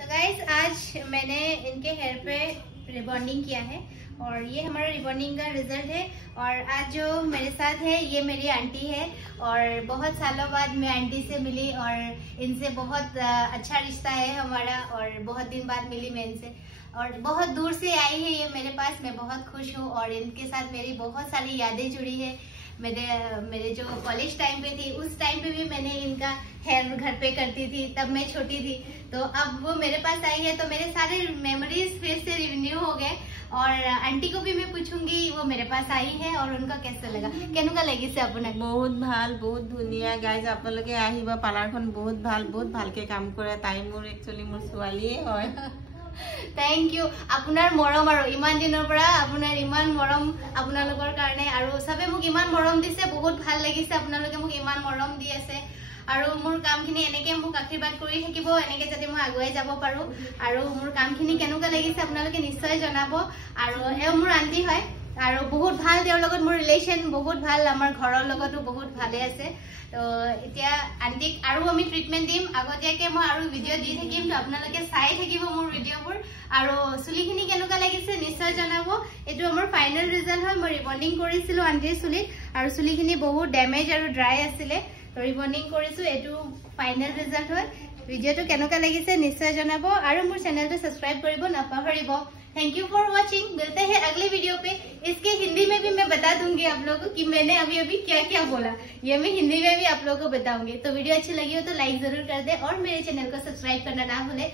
तो गाइस आज मैंने इनके हेयर पे रिबॉन्डिंग किया है और ये हमारा रिबॉन्डिंग का रिजल्ट है। और आज जो मेरे साथ है ये मेरी आंटी है और बहुत सालों बाद मैं आंटी से मिली और इनसे बहुत अच्छा रिश्ता है हमारा और बहुत दिन बाद मिली मैं इनसे और बहुत दूर से आई है ये मेरे पास। मैं बहुत खुश हूँ और इनके साथ मेरी बहुत सारी यादें जुड़ी है। मेरे जो कॉलेज टाइम पे थी उस टाइम पे भी मैंने इनका हेयर घर पे करती थी, तब मैं छोटी थी। तो अब वो मेरे पास आई है तो मेरे सारे मेमोरीज फिर से रिन्यू हो गए। और आंटी को भी मैं पूछूंगी वो मेरे पास आई है और उनका कैसा लगा, केनुका লাগিছে আপোনাক? बहुत ভাল, बहुत धुनिया गाइज। आपलोके आहिबा, पार्लारखन बहुत भालके काम करे। ताई मोर एक्चुअली मोर ছোৱালীয়ে হয়। थैंक यू আপোনাৰ মৰম আৰু ইমান দিনৰ পৰা আপোনাৰ ইমান মৰম আপোনালোকৰ কাৰণে আৰু সবে মোক ইমান মৰম দিছে। বহুত ভাল লাগিছে আপোনালোকে মোক ইমান মৰম দি আছে আৰু মোৰ কামখিনি এনেকে মোক আশীৰ্বাদ কৰি থাকিব, এনেকে যাতে মই আগুৱাই যাব পাৰো। আৰু মোৰ কামখিনি কেনেকুৱা লাগিছে আপোনালোকে নিশ্চয় জনাব। আৰু এও মোৰ আন্টি হয় আৰু বহুত ভাল, তেওঁৰ লগত মোৰ ৰিলেশ্যন বহুত ভাল, আমাৰ ঘৰৰ লগতো বহুত ভালে আছে। তো এতিয়া আন্টিক আৰু আমি ট্ৰিটমেন্ট দিম, আগতীয়াকে মই আৰু ভিডিঅ' দি থাকিম। তো আপোনালোকে চাই থাকিব মোৰ ভিডিঅ'বোৰ আৰু চুলিখিনি কেনেকুৱা লাগিছে নিশ্চয় জনাব। এইটো আমাৰ ফাইনেল ৰিজাল্ট হয়। মই ৰিবন্ডিং কৰিছিলো আন্টিৰ চুলিত আৰু চুলিখিনি বহুত ডেমেজ আৰু ড্ৰাই আছিলে। তো ৰিবন্ডিং কৰিছো, এইটো ফাইনেল ৰিজাল্ট হয়। ভিডিঅ'টো কেনেকুৱা লাগিছে নিশ্চয় জনাব আৰু মোৰ চেনেলটো সাবস্ক্राइब কৰিব নাপাহৰিব। Thank you for watching. मिलते हैं अगले वीडियो पे। इसके हिंदी में भी मैं बता दूंगी आप लोगों को कि मैंने अभी क्या क्या बोला, ये मैं हिंदी में भी आप लोगों को बताऊंगी। तो वीडियो अच्छी लगी हो तो लाइक जरूर कर दे और मेरे चैनल को सब्सक्राइब करना ना भूले।